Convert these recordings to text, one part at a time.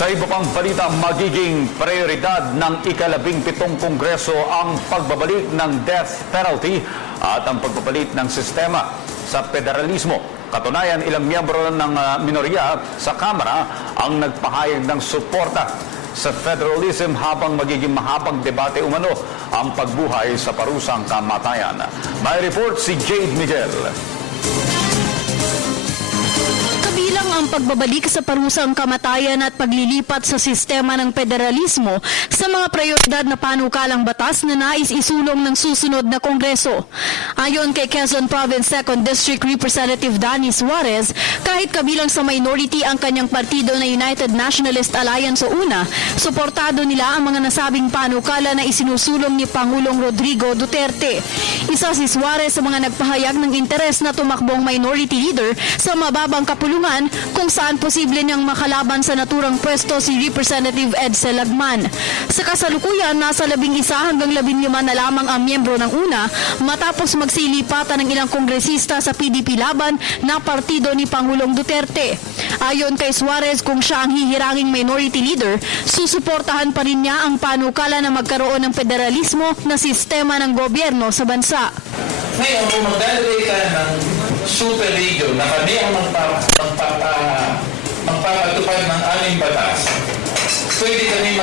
Sa iba pang balita, magiging prioridad ng ika-17 Kongreso ang pagbabalik ng death penalty at ang pagbabalik ng sistema sa federalismo. Katunayan, ilang miyembro ng minorya sa Kamara ang nagpahayag ng suporta sa federalism habang magiging mahabang debate umano ang pagbuhay sa parusang kamatayan. May report si Jade Miguel. Kabilang ang pagbabalik sa parusang kamatayan at paglilipat sa sistema ng federalismo sa mga prioridad na panukalang batas na nais isulong ng susunod na Kongreso. Ayon kay Quezon Province 2nd District Representative Danny Suarez, kahit kabilang sa minority ang kanyang partido na United Nationalist Alliance o UNA, suportado nila ang mga nasabing panukala na isinusulong ni Pangulong Rodrigo Duterte. Isa si Suarez sa mga nagpahayag ng interes na tumakbong minority leader sa mababang kapulungan kung saan posible niyang makalaban sa naturang pwesto si Representative Edsel Lagman. Sa kasalukuyan, nasa 11 hanggang 15 na lamang ang miyembro ng UNA matapos magsilipatan ng ilang kongresista sa PDP laban na partido ni Pangulong Duterte. Ayon kay Suarez, kung siya ang hihiranging minority leader, susuportahan pa rin niya ang panukala na magkaroon ng federalismo na sistema ng gobyerno sa bansa. Ngayon, kung magdalagay ka ng super region na kami ang magpapatupad ng aming batas, pwede kami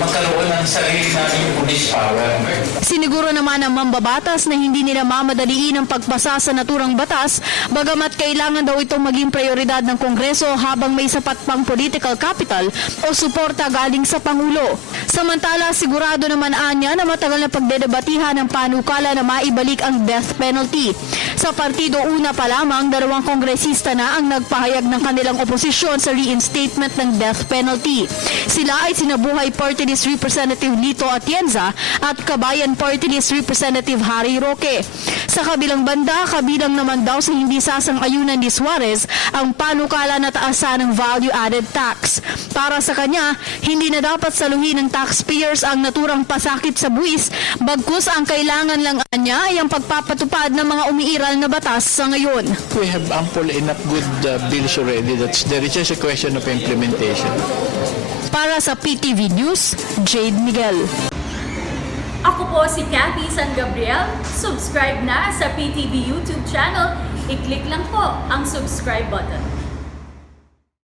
magkaroon ng sarili naming police power. Siniguro naman ang mambabatas na hindi nila mamadaliin ang pagpasa sa naturang batas, bagamat kailangan daw itong maging prioridad ng Kongreso habang may sapat pang political capital o suporta galing sa Pangulo. Samantala, sigurado naman anya na matagal na pagdedebatihan ng panukala na maibalik ang death penalty. Sa Partido Una pa lamang, 2 kongresista na ang nagpahayag ng kanilang oposisyon sa reinstatement ng death penalty. Sila ay sinabuhay Party List Representative Lito Atienza at Kabayan Party List Representative Harry Roque. Sa kabilang banda, kabilang naman daw sa hindi sasang-ayunan ni Suarez ang panukala na taasan ng value-added tax. Para sa kanya, hindi na dapat saluhin ng taxpayers ang naturang pasakit sa buwis, bagkus ang kailangan lang niya ay ang pagpapatupad ng mga umiiral na batas sa ngayon. We have ample enough good bills already. There is just a question of implementation. Para sa PTV News, Jade Miguel. Ako po si Cathy San Gabriel. Subscribe na sa PTV YouTube channel. I-click lang po ang subscribe button.